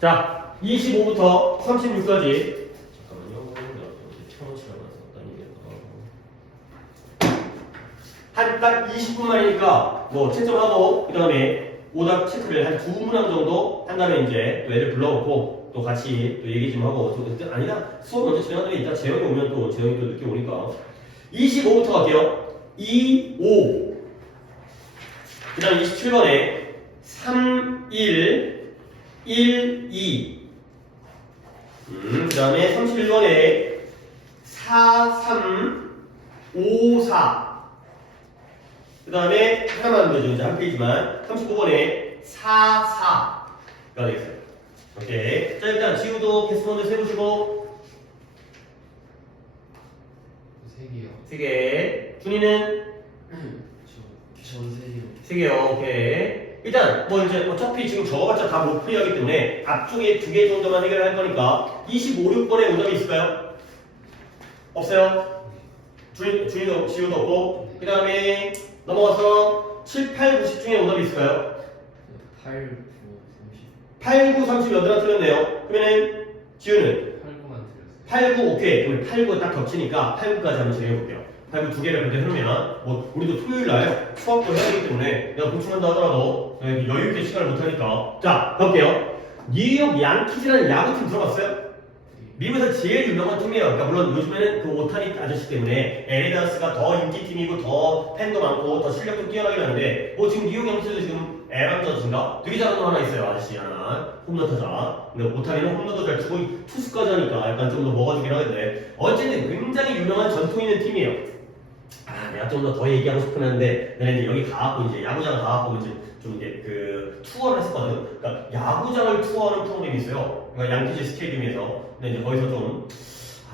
자, 25부터 36까지. 잠깐만요. 한딱 20분만이니까 뭐 채점하고 그 다음에 오답 체크를 한 두 문항 정도 한 다음에 이제 또 애들 불러놓고 또 같이 또 얘기 좀 하고 또 아니다 수업 먼저 진행하더니 이따 재영이 오면 또 재영이 또 늦게 오니까. 25부터 갈게요. 2, 5그 다음 27번에 3, 1 1, 2 음, 그 다음에 31번에 4, 3 5, 4 그 다음에 하나만 더죠 이제 한 페이지만 39번에 4, 4가 되겠어요. 오케이. 자 일단 지우도 캐스먼드 세보시고 세 개요. 세 개. 준이는 저전 세 개요. 세 개요. 오케이. 일단 뭐 이제 어차피 지금 적어봤자 다 못 풀이하기 때문에 앞쪽에 두 개 정도만 해결할 거니까 25, 6번에 오답이 있을까요? 없어요? 준이, 준이도 지우도 없고 그 다음에 넘어가서 7, 8, 90 중에 오답이 있을까요? 8, 9, 8, 9, 30 여드라 틀렸네요. 그러면은 지우는 30. 8, 9만 틀렸어요. 8, 9 오케이. 그러면 8, 9 딱 겹치니까 8, 9까지 한번 진행해 볼게요. 8, 9두 개를 그렇게 해놓으면 뭐 우리도 토요일 날 수업도 해야 되기 때문에 내가 보충한다 하더라도 네, 여유 있게 시간을 못 하니까 자 볼게요. 뉴욕 양키즈라는 야구팀 들어봤어요? 미국에서 제일 유명한 팀이에요. 그러니까 물론 요즘에는 그 오타니 아저씨 때문에 에리다스가 더 인기팀이고 더 팬도 많고 더 실력도 뛰어나긴 한데 뭐 지금 뉴욕 양키즈도 지금 에런 저스인가 되게 잘하는 거 하나 있어요. 아저씨 하나 홈런 타자. 근데 오타니는 홈런도 잘 치고 투수까지 하니까 약간 좀 더 먹어주긴 하겠는데 어쨌든 굉장히 유명한 전통 있는 팀이에요. 아 내가 좀 더 더 얘기하고 싶긴 한데 내가 이제 여기 가갖고 이제 야구장 가갖고 이제 좀 이제 그 투어를 했었거든. 그러니까 야구장을 투어하는 프로그램이 있어요. 그러니까 양키즈 스테디움에서. 근데 이제 거기서 좀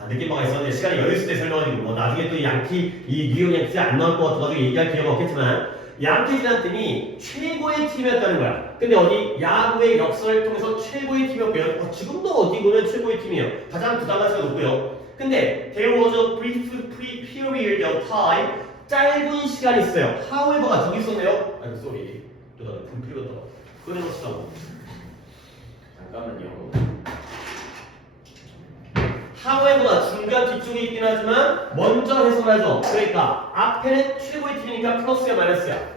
아, 느낀 바가 있었는데 시간이 여유 있을 때 설명하기로 뭐 나중에 또 양키 이 뉴욕 양키즈 안 나올 것 같아가지고 얘기할 기회가 없겠지만 양키즈라는 팀이 최고의 팀이었다는 거야. 근데 어디 야구의 역사를 통해서 최고의 팀이었고요. 어, 지금도 어디 보면 최고의 팀이에요. 가장 부담가치가 높고요. 근데 there was a brief period of time 짧은 시간이 있어요. however가 저기 있었네요. 쏘리. 또 나는 불 피웠다. 꺼내놓으시다고. 잠깐만요. however가 중간 뒤쪽에 있긴 하지만 먼저 해석하죠. 그러니까 앞에는 최고의 팀이니까 플러스야 마이너스야.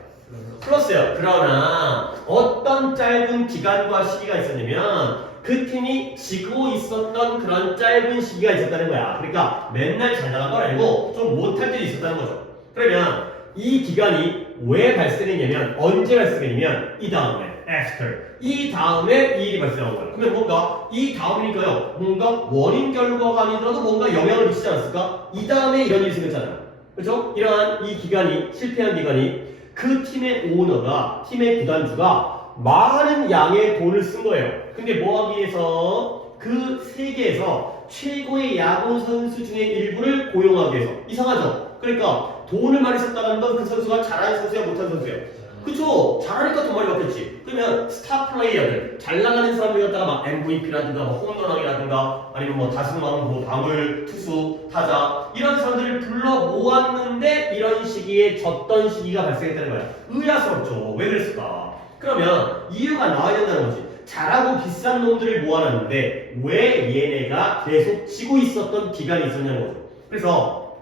플러스요. 그러나 어떤 짧은 기간과 시기가 있었냐면 그 팀이 지고 있었던 그런 짧은 시기가 있었다는 거야. 그러니까 맨날 잘 나간 건 아니고 좀 못할 때도 있었다는 거죠. 그러면 이 기간이 왜 발생했냐면 언제 발생했냐면 이 다음에 after 이 다음에 이 일이 발생한 거예요. 그러면 뭔가 이 다음이니까요. 뭔가 원인 결과가 아니더라도 뭔가 영향을 미치지 않았을까? 이 다음에 이런 일이 생겼잖아요. 그렇죠? 이러한 이 기간이 실패한 기간이 그 팀의 오너가 팀의 구단주가 많은 양의 돈을 쓴 거예요. 근데 뭐 하기 위해서 그 세계에서 최고의 야구 선수 중에 일부를 고용하기 위해서 이상하죠? 그러니까 돈을 많이 썼다는 건 그 선수가 잘하는 선수야 못하는 선수예요. 그쵸? 잘하니까 돈 많이 받겠지. 그러면 스타 플레이어들, 잘 나가는 사람들 갖다가 막 MVP라든가 뭐 홈런왕이라든가 아니면 뭐 다승 왕, 뭐 방울, 투수, 타자 이런 사람들을 불러 모았는데 이런 시기에 졌던 시기가 발생했다는 거야. 의아스럽죠. 왜 그랬을까? 그러면 이유가 나와야 된다는 거지. 잘하고 비싼 놈들을 모아놨는데 왜 얘네가 계속 지고 있었던 기간이 있었냐는 거죠. 그래서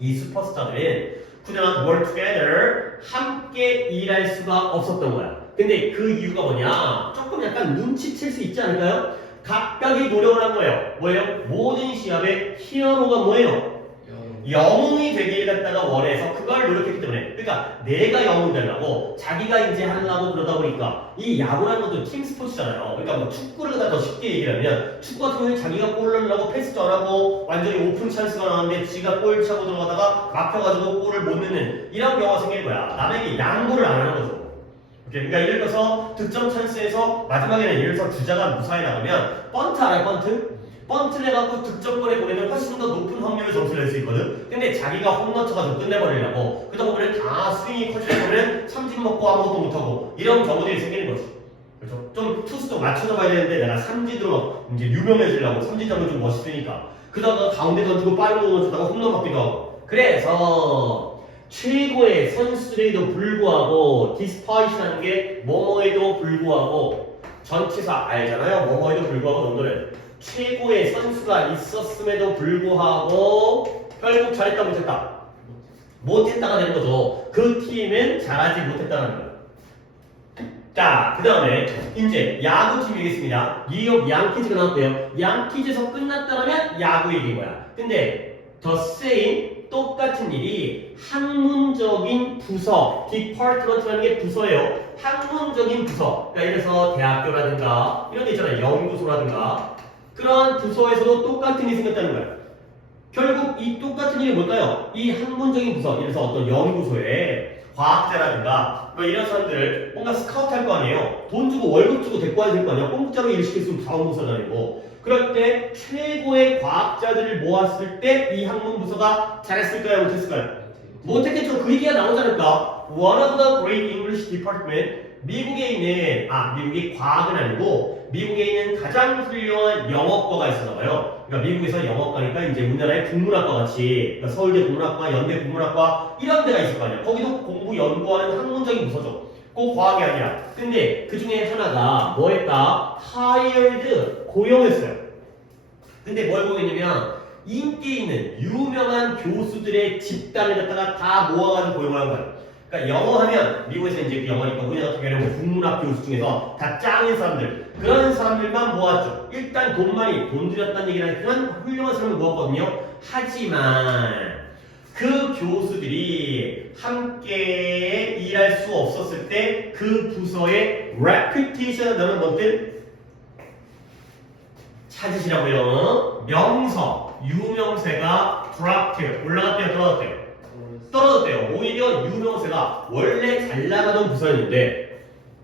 이 슈퍼스타들은 not work together 함께 일할 수가 없었던 거야. 근데 그 이유가 뭐냐? 조금 약간 눈치챌 수 있지 않을까요? 각각의 노력을 한 거예요. 뭐예요? 모든 시합의 히어로가 뭐예요? 영웅이 되길 갖다가 원해서 그걸 노력했기 때문에 그러니까 내가 영웅이 되려고 자기가 이제 하려고 그러다 보니까 이 야구라는 것도 팀 스포츠잖아요 그러니까 뭐 축구를 갖다 더 쉽게 얘기하면 축구 같은 경우는 자기가 골 넣으려고 패스도 안 하고 완전히 오픈 찬스가 나왔는데 지가 골 차고 들어가다가 막혀가지고 골을 못 넣는 이런 경우가 생길 거야 남에게 양보를 안 하는 거죠. 그러니까 예를 들어서 득점 찬스에서 마지막에는 예를 들어서 주자가 무사히 나가면 번트 알아요 번트? 번트를 해갖고 득점권에 보내면 훨씬 더 높은 확률로 점수를 낼 수 있거든. 근데 자기가 홈런 쳐가지고 끝내버리려고 그러다 보면 다 스윙이 커지다 보면 삼진 먹고 아무것도 못하고 이런 경우들이 생기는 거지. 그렇죠? 좀 투수도 맞춰서 봐야 되는데 내가 삼진으로 막 이제 유명해지려고 삼진 잡으면 좀 멋있으니까 그러다가 가운데 던지고 빠른 거 던지다가 홈런 받기도 하고 그래서 최고의 선수들에도 불구하고 디스파이션하는 게 뭐뭐에도 불구하고 전치사 알잖아요. 뭐뭐에도 불구하고 정도는 최고의 선수가 있었음에도 불구하고 결국 잘했다 못했다. 못했다가 되는 거죠. 그 팀은 잘하지 못했다는 거예요. 자, 그 다음에 이제 야구팀 얘기했습니다. 뉴욕 양키즈가 나왔고요. 양키즈에서 끝났다면 야구 얘기인 거야. 근데 same 똑같은 일이 학문적인 부서, department라는 게 부서예요. 학문적인 부서. 그러니까 들어서 대학교라든가 이런 데 있잖아요. 연구소라든가 그런 부서에서도 똑같은 일이 생겼다는 거예요. 결국 이 똑같은 일이 뭘까요? 이 학문적인 부서, 들어서 어떤 연구소에 과학자라든가 뭐 이런 사람들을 뭔가 스카우트 할 거 아니에요. 돈 주고 월급 주고 데리고 와야 될 거 아니에요. 공짜로 일 시켰으면 자원부서가 아니고. 그럴 때 최고의 과학자들을 모았을 때 이 학문 부서가 잘했을까요? 못했을까요? 못했겠죠. 그 얘기가 나오지 않을까? One of the great English department 미국에 있는 아 미국이 과학은 아니고 미국에 있는 가장 훌륭한 영어과가 있었나 봐요. 그러니까 미국에서 영어과니까 이제 우리나라의 국문학과 같이 그러니까 서울대 국문학과, 연대 국문학과 이런 데가 있을 거 아니야. 거기도 공부 연구하는 학문적인 부서죠. 꼭 과학이 아니라. 근데 그 중에 하나가 뭐 했다? hired 고용했어요. 근데 뭘 고용했냐면 인기 있는 유명한 교수들의 집단을 갖다가 다 모아가지고 고용을 한 거예요. 그러니까 영어 하면 미국에서 이제 그 영어니까 우리나라 같은 경우에는 뭐 국문학 교수 중에서 다 짱인 사람들 그런 사람들만 모았죠. 일단 돈 많이 돈 들였다는 얘기는 하지만 훌륭한 사람을 모았거든요. 하지만 그 교수들이 함께 일할 수 없었을 때 그 부서의 reputation 너는 뭔들 찾으시라고요. 명성, 유명세가 dropped 올라갔대요, 떨어졌대요. 떨어졌대요. 오히려 유명세가 원래 잘 나가던 부서였는데,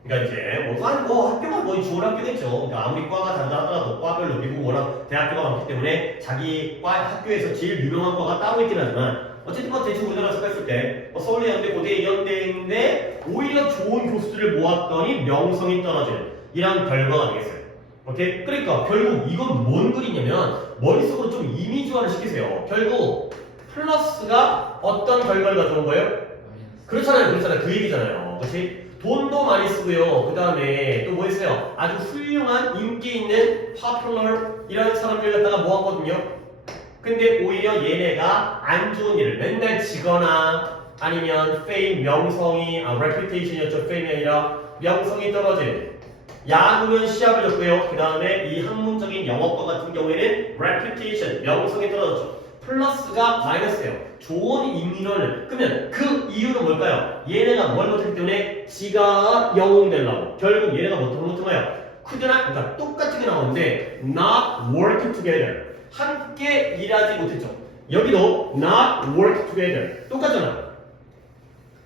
그러니까 이제 뭐, 아니 뭐 학교가 거의 좋은 학교겠죠. 그러니까 아무리 과가 단다 하더라도 과별로 미국 워낙 대학교가 많기 때문에 자기 과 학교에서 제일 유명한 과가 따로 있긴 하지만 어쨌든 뭐 대충 우리나라에서 했을 때 뭐 서울대, 연대, 고대, 이연대인데 오히려 좋은 교수들을 모았더니 명성이 떨어지는 이런 결과가 되겠어요. 오케이? 그러니까 결국 이건 뭔 글이냐면 머릿속으로 좀 이미지화를 시키세요. 결국 플러스가 어떤 결과를 가져온 거예요? 그렇잖아요, 그렇잖아요. 그 얘기잖아요. 그렇지? 돈도 많이 쓰고요. 그 다음에 또뭐 있어요? 아주 훌륭한 인기 있는 popular 이런 사람들 갖다가 모았거든요. 근데 오히려 얘네가 안 좋은 일을 맨날 지거나 아니면 fame 명성이 아 reputation이었죠. fame이 아니라 명성이 떨어진 야구면 시합을 줬고요. 그 다음에 이 학문적인 영어과 같은 경우에는 reputation 명성이 떨어졌죠. 플러스가 마이너스예요. 좋은 인민원을 그러면 그 이유는 뭘까요? 얘네가 뭘 못했기 때문에 지가 영웅 되려고 결국 얘네가 것은 뭐예요? 쿠드나 그러니까 똑같은 게 나오는데 not work together 함께 일하지 못했죠. 여기도 not work together 똑같잖아.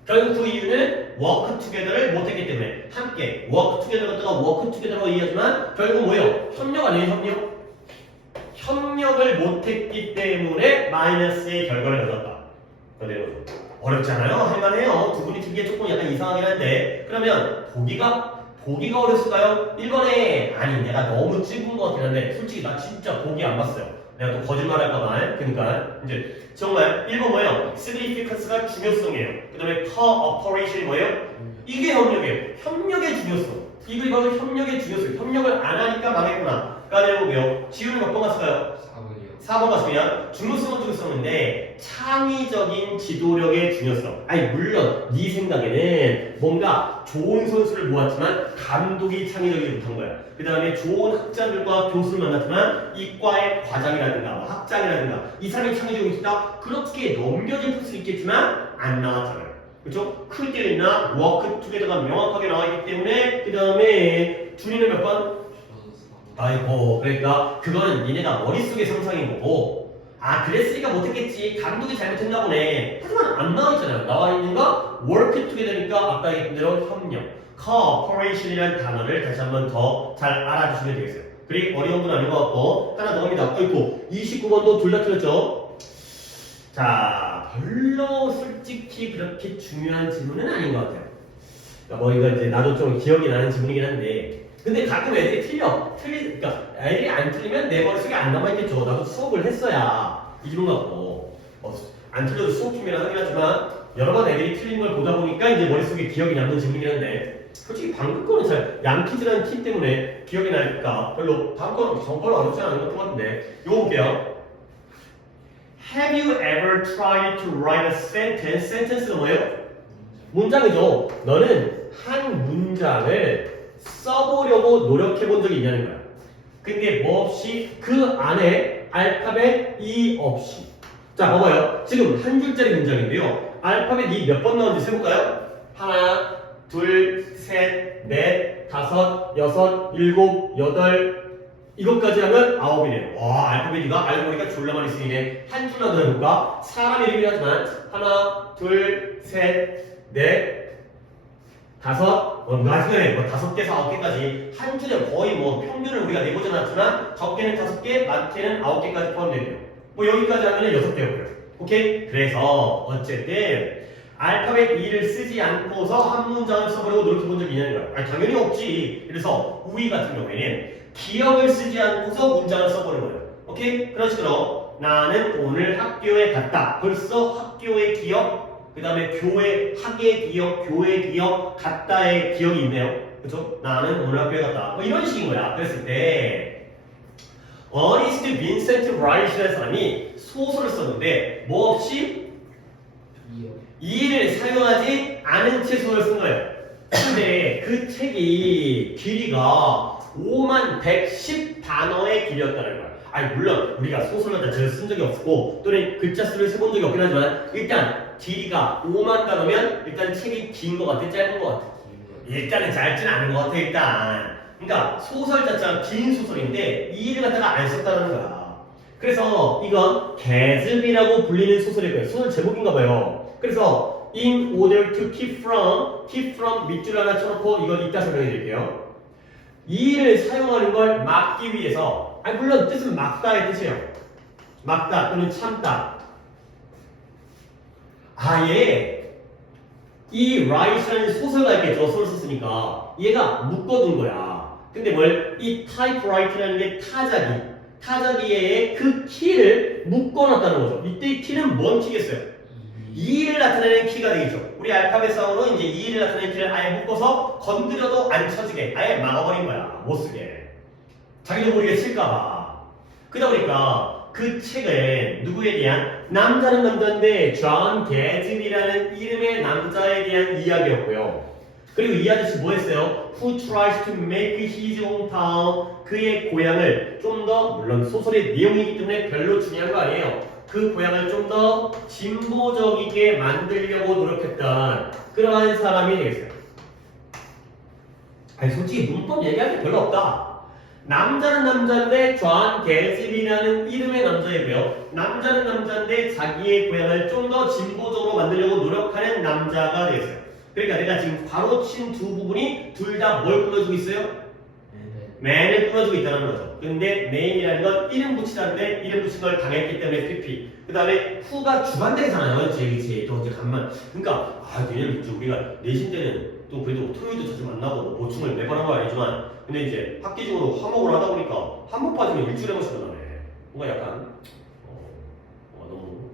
결국 그 이유는 work together를 못했기 때문에 함께 work together 갖다가 work together로 이해하지만 결국 뭐예요? 협력 아니에요 협력? 협력을 못했기 때문에 마이너스의 결과를 가졌다. 그대로 어렵잖아요. 할만해요. 두 분이 듣기에 조금 약간 이상하긴 한데 그러면 보기가 보기가 어렸을까요? 1번에 아니 내가 너무 찍은 것 같긴 한데 솔직히 나 진짜 보기 안 봤어요. 내가 또 거짓말 할까봐 그러니까 이제 정말 1번 뭐예요? significance가 중요성이에요. 그 다음에 cooperation 뭐예요? 이게 협력이에요. 협력의 중요성. 이걸 바로 협력의 중요성. 협력을 안 하니까 망했구나. 까내보고요 지우는 몇번 갔을까요? 4번이요. 4번 갔으면 중요성은 중요성인데 창의적인 지도력의 중요성. 아니 물론 네 생각에는 뭔가 좋은 선수를 모았지만 감독이 창의적이지 못한 거야. 그 다음에 좋은 학자들과 교수를 만났지만 이 과의 과장이라든가 뭐 학장이라든가 이 사람이 창의적이 있다 그렇게 넘겨질 수 있겠지만 안 나왔잖아요. 그렇죠? work together가 명확하게 나와 있기 때문에 그 다음에 준이는 몇 번? 저도 4번. 아이고 그러니까 그거는 니네가 머릿속의 상상인 거고. 아 그랬으니까 못했겠지. 감독이 잘못했나 보네. 하지만 안 나와있잖아요. 나와 있는 거 work together니까 아까 얘기한 대로 협력 cooperation이라는 단어를 다시 한번 더 잘 알아주시면 되겠어요. 그리고 어려운 건 아닌 것 같고 하나 더 합니다. 아이고 29번도 둘 다 틀렸죠? 자 별로 솔직히 그렇게 중요한 질문은 아닌 것 같아요. 그러니까 뭐 이거 이제 나도 좀 기억이 나는 질문이긴 한데 근데 가끔 애들이 틀려. 틀리, 그러니까 애들이 안 틀리면 내 머릿속에 안 남아있겠죠. 나도 수업을 했어야 이 질문 갖고. 어, 안 틀려도 수업 준비를 하긴 하지만 여러 번 애들이 틀린 걸 보다 보니까 이제 머릿속에 기억이 남는 질문이긴 한데 솔직히 방금 거는 잘 양키즈라는 팀 때문에 기억이 나니까 별로 다음 거는 정거는 어렵지 않은 것 같은데 요거 볼게요. Have you ever tried to write a sentence? sentence가 뭐예요? 문장이죠. 너는 한 문장을 써보려고 노력해 본 적이 있냐는 거야. 근데 뭐 없이 그 안에 알파벳 E 없이. 자, 봐봐요. 지금 한 줄짜리 문장인데요. 알파벳 E 몇번 나오는지 세볼까요? 하나, 둘, 셋, 넷, 다섯, 여섯, 일곱, 여덟, 이것까지 하면 아홉이네요. 와, 알파벳 E가 알고 보니까 졸라 많이 쓰이네. 한 줄만 더 해볼까? 사람 이름이긴 하지만 하나, 둘, 셋, 넷, 다섯, 뭐 나중에 뭐 다섯 개에서 아홉 개까지 한 줄에 거의 뭐 평균을 우리가 내보진 않지만 적게는 다섯 개, 많게는 아홉 개까지 포함되네요. 뭐 여기까지 하면은 여섯 개였고요. 오케이? 그래서 어쨌든 알파벳 E를 쓰지 않고서 한 문장을 써보려고 노력해본 적이 있냐는 거야. 아니 당연히 없지. 그래서 우리 같은 경우에는 기억을 쓰지 않고서 문장을 써보는 거예요. 오케이? 그런 식으로 나는 오늘 학교에 갔다. 벌써 학교의 기억, 그 다음에 교회, 학의 기억, 교회 기억, 갔다의 기억이 있네요. 그죠? 나는 오늘 학교에 갔다. 뭐 이런 식인 거야. 그랬을 때 어리스트 빈센트 라이트라는 사람이 소설을 썼는데 뭐 없이. 이를 사용하지 않은 채 소설을 쓴 거예요. 근데 그 책이 길이가 5만 110 단어의 길이였다는 거야. 아니 물론 우리가 소설을 자체를 쓴 적이 없고 또는 글자 수를 세본 적이 없긴 하지만 일단 길이가 5만 단어면 일단 책이 긴 것 같아 짧은 것 같아. 일단은 짧지는 않은 것 같아 일단. 그러니까 소설 자체가 긴 소설인데 이 일을 갖다가 안 썼다는 거야. 그래서 이건 개즈비라고 불리는 소설일 거예요. 소설 제목인가 봐요. 그래서 in order to keep from, keep from 밑줄 하나 쳐놓고 이건 이따 설명해 드릴게요. 이 일을 사용하는 걸 막기 위해서, 아니 물론 뜻은 막다의 뜻이에요. 막다 또는 참다. 아예 이 라이트라는 소설가 있겠죠. 소설 썼으니까 얘가 묶어둔 거야. 근데 뭘 이 타이프라이트라는 게 타자기, 타자기의 그 키를 묶어놨다는 거죠. 이때 이 키는 뭔 키겠어요? 이. 2를 나타내는 키가 되겠죠. 우리 알파벳 상으로 이제 2를 나타내는 키를 아예 묶어서 건드려도 안 쳐지게 아예 막아버린 거야. 못 쓰게. 자기도 모르게 칠까봐. 그러다 보니까 그 책은 누구에 대한 남자는 남자인데 존 게즈비라는 이름의 남자에 대한 이야기였고요. 그리고 이 아저씨 뭐 했어요? Who tries to make his own town 그의 고향을 좀 더 물론 소설의 내용이기 때문에 별로 중요한 거 아니에요. 그 고향을 좀 더 진보적이게 만들려고 노력했던 그러한 사람이 되겠어요. 아니 솔직히 문법 얘기할 게 별로 없다. 남자는 남자인데 존 게즈비라는 이름의 남자이고요. 남자는 남자인데 자기의 고향을 좀 더 진보적으로 만들려고 노력하는 남자가 되겠어요. 그러니까 내가 지금 가로친 두 부분이 둘 다 뭘 꾸며주고 있어요? 맨을 꾸며주고 있다는 거죠. 근데 네임이라는 건 이름 붙이라는데 이름 붙인 걸 당했기 때문에 PP. 그 다음에 후가 주반대잖아요. 그치, 그치. 또 이제 간만. 그러니까, 아, 얘는 이제 우리가 내신 때는 또 그래도 토요일도 자주 만나고 보충을 매번 한 건 아니지만, 근데 이제 학기중으로 화목을 하다 보니까 한 번 빠지면 일주일에 한 번씩 만나네. 뭔가 약간, 어, 어, 너무.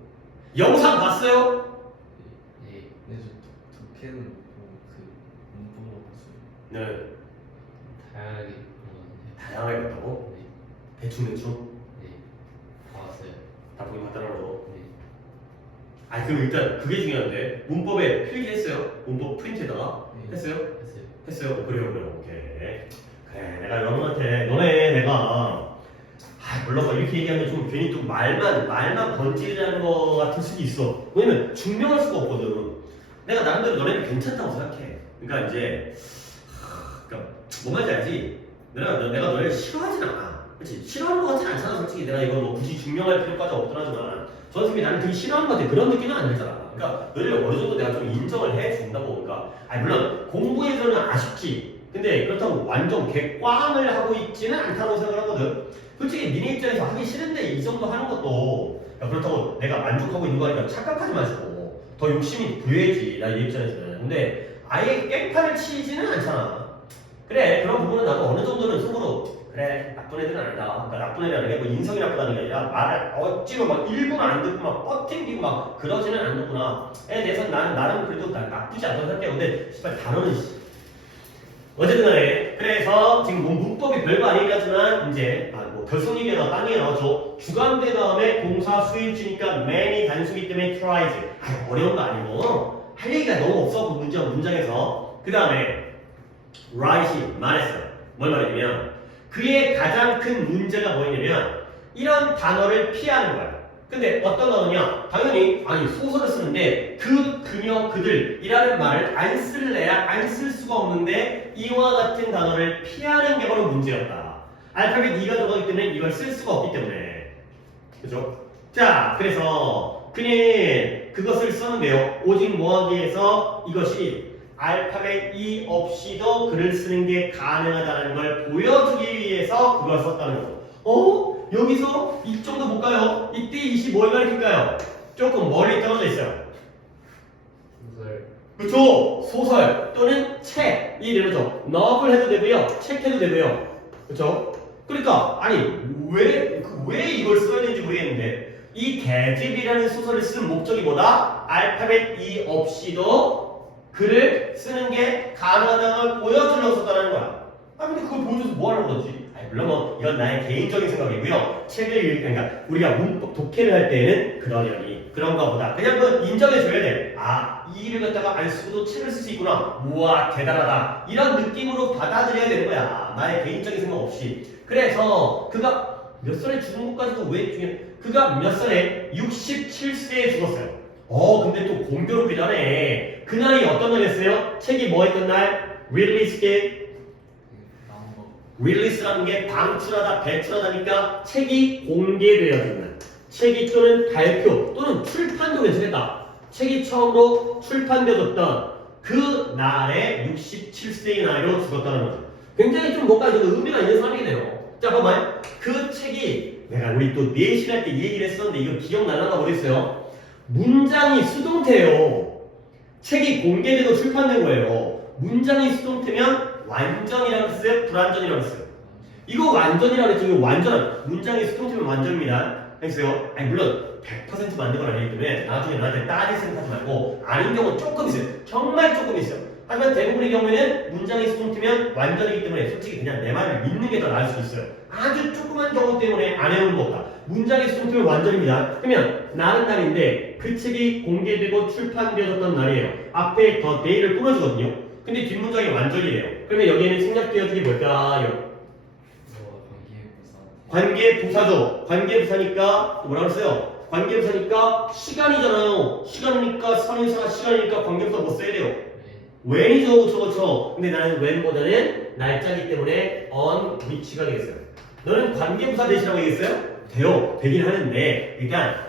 영상 봤어요? 네. 네, 저 독해는 뭐그 문법으로 봤어요. 네. 다양하게 보는데. 다양하게 봤다고? 네. 대충 대충? 봤다는 거죠. 네. 아니, 그럼 일단 그게 중요한데, 문법에 필기했어요? 문법 프린트에다가? 네. 했어요? 했어요. 했어요. 그래요, 그래요. 오케이. 그래, 내가 여러분한테 너네 내가 아 물론 뭐 이렇게 얘기하면 좀 괜히 좀 말만 말만 번지르는 거 같을 수도 있어. 왜냐면 증명할 수가 없거든. 내가 나름대로 너네는 괜찮다고 생각해. 그러니까 이제 하, 그러니까 뭔 말인지 알지? 내가 너- 내가 너네를 싫어하진 않아. 그렇지? 싫어하는 거 같진 않잖아, 솔직히. 내가 이걸 뭐 굳이 증명할 필요까지 없더라지만 저 선생님이 나는 되게 싫어하는 것 같아. 그런 느낌은 안 들잖아. 그러니까 너희를 어느 정도 내가 좀 인정을 해준다고. 그러니까 아니 물론 공부에서는 아쉽지. 근데 그렇다고 완전 개꽝을 하고 있지는 않다고 생각하거든. 솔직히 니네 입장에서 하기 싫은데 이 정도 하는 것도 야, 그렇다고 내가 만족하고 있는 거니까 착각하지 마시고 더 욕심이 부여해지 나이 입장에서는. 근데 아예 깽판을 치지는 않잖아. 그래 그런 부분은 나도 어느 정도는 속으로 그래 나쁜 애들은 아니다. 그러니까 나쁜 애라는 게 뭐 인성이 나쁘다는 게 아니라 말을 억지로 막 일부러 안 듣고 막 뻗팅기고 막 그러지는 않는구나. 에 대해서 나는 나름 그래도 나, 나쁘지 않다고 생각해. 근데 씨발 단어는 씨, 어쨌든 간에 그래서 지금 뭐 문법이 별거 아니긴 하지만 이제 아, 뭐 결손이나 땅에 나오죠 주관대 다음에 동사 수일주니까 man이 단수기 때문에 tries 아 어려운 거 아니고 할 얘기가 너무 없어 그 문장 문장에서 그 다음에 write이 말했어요 뭘 말했냐면 그의 가장 큰 문제가 뭐였냐면 이런 단어를 피하는 거야. 근데 어떤 단어냐? 당연히 아니 소설을 쓰는데 그 그녀 그들이라는 말을 안 쓸래야 안 쓸 수가 없는데 이와 같은 단어를 피하는 게 바로 문제였다. 알파벳 2가 들어가기 때문에 이걸 쓸 수가 없기 때문에. 그죠? 자 그래서 그는 그것을 썼는데요. 오직 뭐하기에서 이것이 알파벳 2 없이도 글을 쓰는 게 가능하다는 걸 보여주기 위해서 그걸 썼다는 거 어? 여기서 이 정도 못 가요? 이때 20뭘 가리킬까요? 조금 멀리 떨어져 있어요. 소설. 그쵸? 소설 또는 책. 이래서 너블 해도 되고요 책 해도 되고요. 그쵸? 그러니까 아니 왜, 그왜 이걸 써야 되는지 모르겠는데 이 계집이라는 소설을 쓰는 목적이 뭐다? 알파벳 E 없이도 글을 쓰는 게 가능하다는 걸 보여주려고 썼다는 거야. 아 근데 그걸 보여줘서 뭐 하는 거지? 아니 물론 뭐 이건 나의 개인적인 생각이고요. 책을 읽 그러니까 우리가 문법 독해를 할 때는 그러려니 그런가 보다 그냥 그 인정해줘야 돼 아 이 일을 갖다가 안 쓰고도 책을 쓸 수 있구나. 우와 대단하다. 이런 느낌으로 받아들여야 되는 거야. 나의 개인적인 생각 없이. 그래서 그가 몇 살에 죽은 것까지도 왜 중요해? 그가 몇 살에? 67세에 죽었어요. 어 근데 또 공교롭이라네 그날이 어떤 날이었어요? 책이 뭐 했던 날? 릴리스 게? 릴리스라는 게 방출하다 배출하다니까 책이 공개되어지는 날 책이 또는 발표 또는 출판도 괜찮겠다. 책이 처음으로 출판되어졌던 그 날에 67세의 나이로 죽었다는 거죠. 굉장히 좀 뭔가 좀 의미가 있는 사람이네요. 자 봐봐요. 그 책이 내가 우리 또 내실 할때 이 얘기를 했었는데 이거 기억나나? 모르겠어요. 문장이 수동태예요 책이 공개되고 출판된 거예요 문장이 수동태면 완전이라고 했어요 불완전이라고 했어요 이거 완전이라고 했죠. 이거 완전 문장의 수동태면 완전입니다. 했어요. 아니 물론 100% 만든 건 아니기 때문에 나중에 나한테 따질 생각하지 말고 아닌 경우 조금 있어요. 정말 조금 있어요. 하지만 대부분의 경우에는 문장의 수동태면 완전이기 때문에 솔직히 그냥 내 말을 믿는 게 더 나을 수 있어요. 아주 조그만 경우 때문에 안 해오는 거다. 문장의 수동태면 완전입니다. 그러면 나는 날인데 그 책이 공개되고 출판되어졌던 날이에요. 앞에 더 데이를 꾸며주거든요. 근데 뒷문장이 완전이에요. 그러면 여기에는 생략되어진 게 뭘까요? 너와 관계의 부산 관계 부사죠. 관계 부사니까 뭐라 그랬어요? 관계 부사니까 시간이잖아요. 시간이니까 선인사가 시간이니까 관계 부사 뭐 써야 돼요? 네 when이죠, 그쵸, 그쵸. 근데 나는 when보다는 날짜기 때문에 on which가 되겠어요. 너는 관계 부사 대신하고 얘기했어요? 돼요. 되긴 하는데 일단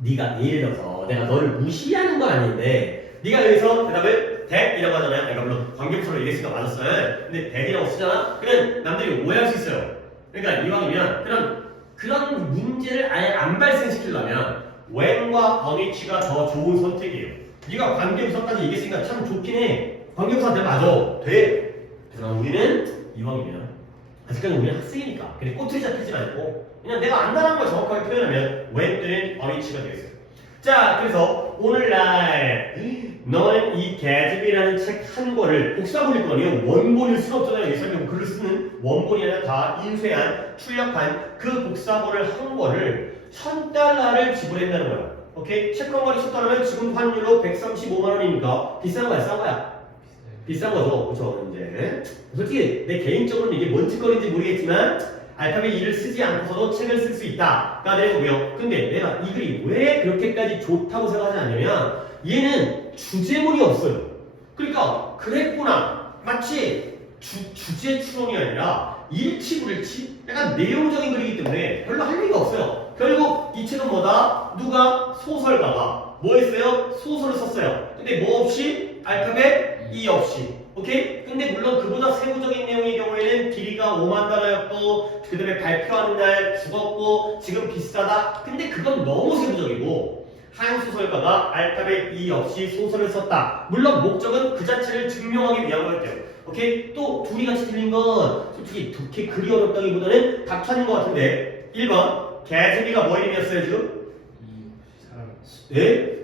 네가 예를 들어서 내가 너를 무시하는 건 아닌데 네가 여기서 대답을 that이라고 하잖아요. 내가 물론 관계부사로 얘기했으니까 맞았어요. 근데 that이라고 쓰잖아. 그러면 남들이 오해할 수 있어요. 그러니까 이왕이면 그런 그런 문제를 아예 안 발생시키려면 on which가 더 좋은 선택이에요. 네가 관계부사까지 얘기했으니까 참 좋긴 해. 관계부사한테 맞아. 돼. 그러나 우리는 이왕이면 아직까지 우리는 학생이니까 그냥 꼬투리 잡히지 말고 그냥 내가 안다는 걸 정확하게 표현하면 when 또는 which가 되겠어요. 자, 그래서 오늘날 너는 이 개집이라는 책 한 권을 복사본일 거 아니에요. 원본일 수는 없잖아요. 예설명 글을 쓰는 원본이 아니라 다 인쇄한, 출력한 그 복사본을 한 권을 천 달러를 지불한다는 거야. 오케이? 책 한 권이 천 달러면 지금 환율로 135만 원이니까 비싼 거야, 싼 거야? 비싼 거죠. 그렇죠. 이제 솔직히 내 개인적으로는 이게 뭔 짓거리인지 모르겠지만 알파벳 2를 쓰지 않고서도 책을 쓸 수 있다가 내 거고요. 근데 내가 이 글이 왜 그렇게까지 좋다고 생각하지 않냐면 얘는 주제문이 없어요. 그러니까 그랬구나. 마치 주, 주제 추론이 아니라 일치불일치 약간 내용적인 글이기 때문에 별로 할 얘기가 없어요. 결국 이 책은 뭐다? 누가 소설가가 뭐 했어요? 소설을 썼어요. 근데 뭐 없이 알파벳 E 없이 오케이? 근데 물론 그보다 세부적인 내용의 경우에는 길이가 5만 달러였고 그 다음에 발표하는 날 죽었고 지금 비싸다 근데 그건 너무 세부적이고 한 소설가가 알파벳 E 없이 소설을 썼다 물론 목적은 그 자체를 증명하기 위한 거였대요 오케이? 또 둘이 같이 틀린 건 솔직히 그렇게 글이 어렵다기보다는 답찾는 것 같은데 1번 개즈비가 뭐 이름이었어요 지금? 이 사람 네?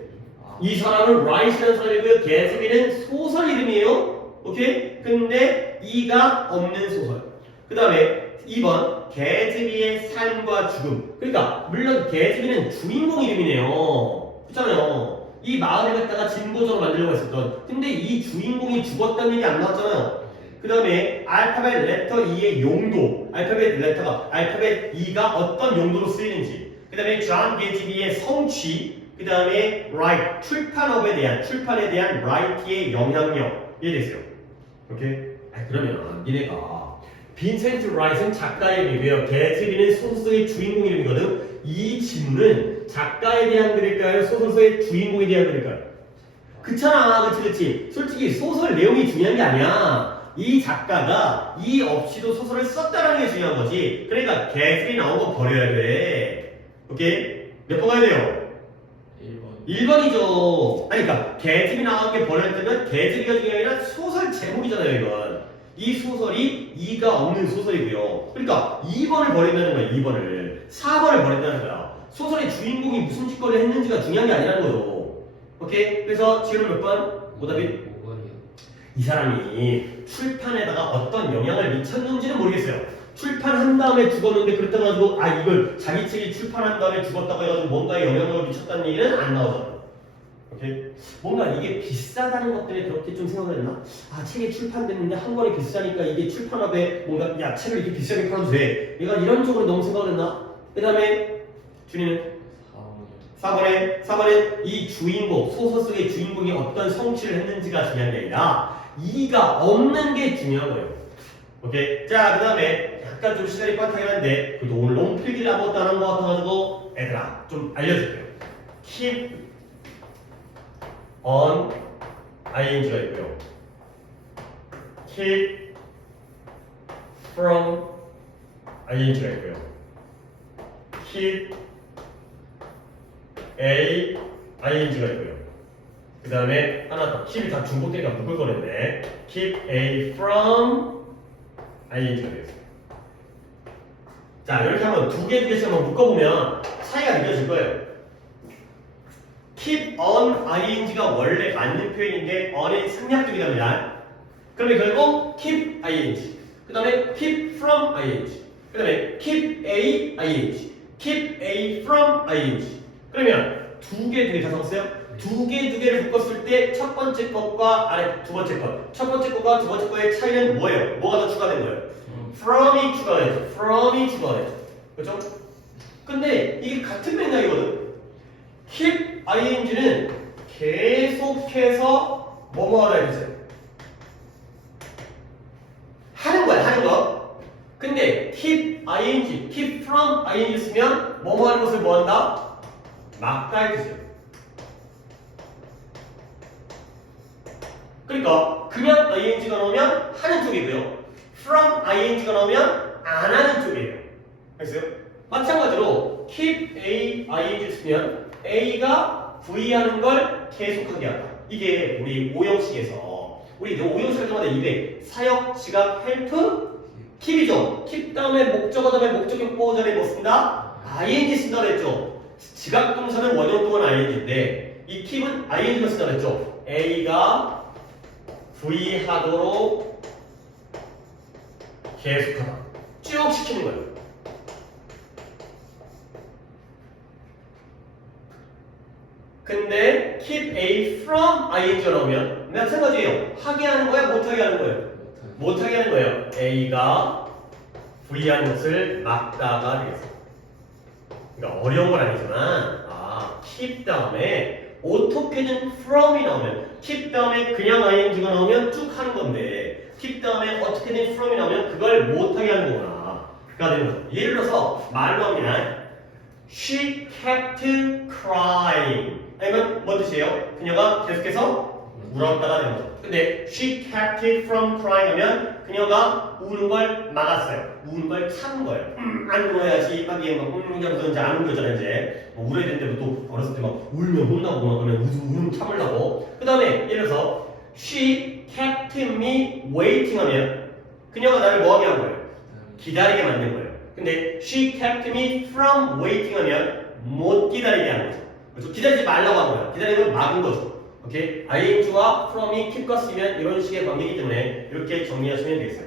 아, 이 사람은 라이스라는 사람이고요. 개즈비는 소설 이름이에요. 오케이? 근데 이가 없는 소설. 그 다음에 2번 개즈비의 삶과 죽음. 그러니까 물론 개즈비는 주인공 이름이네요. 그렇잖아요. 이 마을을 갖다가 진보적으로 만들려고 했었던. 근데 이 주인공이 죽었다는 얘기 안 나왔잖아요. 그 다음에 알파벳 레터 2의 용도. 알파벳 레터가 알파벳 2가 어떤 용도로 쓰이는지. 그 다음에 존 게즈비의 성취. 그 다음에 write 출판업에 대한 출판에 대한 write의 영향력. 이해됐어요? 오케이? 아 그러면 니네가 빈센트 라이트는 작가 이름이고요. 게츠비는 소설의 주인공 이름이거든. 이 질문은 작가에 대한 글일까요? 소설서의 주인공에 대한 글일까요? 그렇잖아, 그치 그치. 솔직히 소설 내용이 중요한 게 아니야. 이 작가가 이 없이도 소설을 썼다는 게 중요한 거지. 그러니까 게츠비 나온 거 버려야 돼. 오케이? 몇 번 가야 돼요? 1번 1번이죠. 아니, 그러니까 개집이 나온 게 버려야 되면 개집이가 중요한 게 아니라 소설 제목이잖아요, 이건. 이 소설이 2가 없는 소설이고요. 그러니까 2번을 버린다는 거야, 2번을. 4번을 버린다는 거야. 소설의 주인공이 무슨 짓거리를 했는지가 중요한 게 아니라는 거죠. 오케이? 그래서 지금 몇 번? 오답이 5번이요 이 사람이 출판에다가 어떤 영향을 미쳤는지는 모르겠어요. 출판한 다음에 죽었는데 그렇다고 가지고 아 이걸 자기 책이 출판한 다음에 죽었다고 해가지고 뭔가에 영향력을 미쳤다는 얘기는 안 나오잖아. 오케이? 뭔가 이게 비싸다는 것 때문에 그렇게 좀 생각을 했나? 아 책이 출판됐는데 한 권이 비싸니까 이게 출판업에 뭔가 야 책을 이렇게 비싸게 팔아도 돼. 얘가 이런 쪽으로 너무 생각을 했나? 그 다음에 4번이요 4번에 4번에 이 주인공 소설 속의 주인공이 어떤 성취를 했는지가 중요한 게 아니라 이가 없는 게 중요한 거예요. 오케이. 자, 그 다음에 약간 좀 시간이 빡하긴 한데 그래도 오늘 너무 필기를 아무것도 안 한 것 같아가지고 애들아 좀 알려줄게요. keep on ing가 있고요. keep from ing가 있고요. keep A, ing가 있고요. 그 다음에 하나 더. keep이 다 중복되니까 묶을 거랬네. keep A from ing가 되겠습니다. 자, 이렇게 한번 두 개, 두 개씩 한번 묶어보면 차이가 느껴질 거예요. keep on ing가 원래 맞는 표현인데 on은 생략적이랍니다. 그러면 결국 keep ing. 그 다음에 keep from ing. 그 다음에 keep A, ing. keep A from ing. 그러면 두 개, 두 개 다 적었어요? 두 개, 두 개를 묶었을 때 첫 번째 것과 아래 두 번째 것. 첫 번째 것과 두 번째 거의 차이는 뭐예요? 뭐가 더 추가된 거예요? From이 추가되죠. from이 추가되죠. 그렇죠? 근데 이게 같은 맥락이거든. keep ing는 계속해서 뭐뭐 하라 해주세요. 하는 거야, 하는 거. 근데 keep ing, keep from ing 쓰면 뭐뭐 하는 것을 뭐 한다? 막다 해주세요. 그러니까 그냥 ing가 나오면 하는 쪽이고요. From ing가 나오면 안 하는 쪽이에요. 알겠어요? 마찬가지로 keep a ing 쓰면 a가 v 하는 걸 계속하게 하다. 이게 우리 오형식에서 우리 오형식 할 때마다 200 사역 지각 헬프 keep이죠. keep 다음에 목적어 다음에 목적격 보호 자리에 뭐 쓴다? ing 쓴다 그랬죠. 지각 동사는 원형 동안 ing인데 이 keep은 ing가 쓴다 그랬죠. a가 v 하도록 계속하다. 쭉 시키는 거예요. 근데 keep a from ing가 나오면 마찬가지예요. 하게 하는 거야, 못하게 하는 거예요. 못하게 하는 거예요. a가 v 하는 것을 막다가 되겠어. 그러니까 어려운 건 아니지만 아 keep 다음에 어떻게든 from이 나오면 keep 다음에 그냥 ing가 나오면 쭉 하는 건데 keep 다음에 어떻게든 from이 나오면 그걸 못하게 하는 거구나. 가 되는 거죠. 예를 들어서 말로 하면 She kept crying. 아니면 뭐 뜻이에요? 그녀가 계속해서 울었다가 되는 거죠. 근데 she kept from crying 하면 그녀가 우는 걸 막았어요. 우는 걸 참은 거예요. 음, 안 울어야지. 막얘 막, 음, 이러면서 이제 안 울잖아요, 이제. 뭐 울어야 되는데 또 어렸을 때 막 울면 혼나고 막 그러면 우- 울음 참으려고. 그 다음에 예를 들어서 she kept me waiting 하면 그녀가 나를 뭐하게 한 거예요? 기다리게 만든 거예요. 근데 she kept me from waiting 하면 못 기다리게 하는 거죠. 그래서 기다리지 말라고 한 거예요. 기다리면 막은 거죠. 오케이? ing와 from이 keep과 쓰면 이런 식의 관계이기 때문에 이렇게 정리하시면 되겠어요.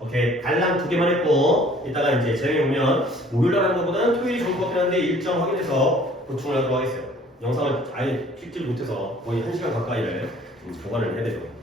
오케이 달랑 두 개만 했고 이따가 이제 재영이 오면 목요일 날 하는 것보다는 토요일이 좋을 것 같긴 한데 일정 확인해서 보충을 하도록 하겠어요. 영상을 아예 찍지를 못해서 거의 1시간 가까이를 좀 보관을 되죠.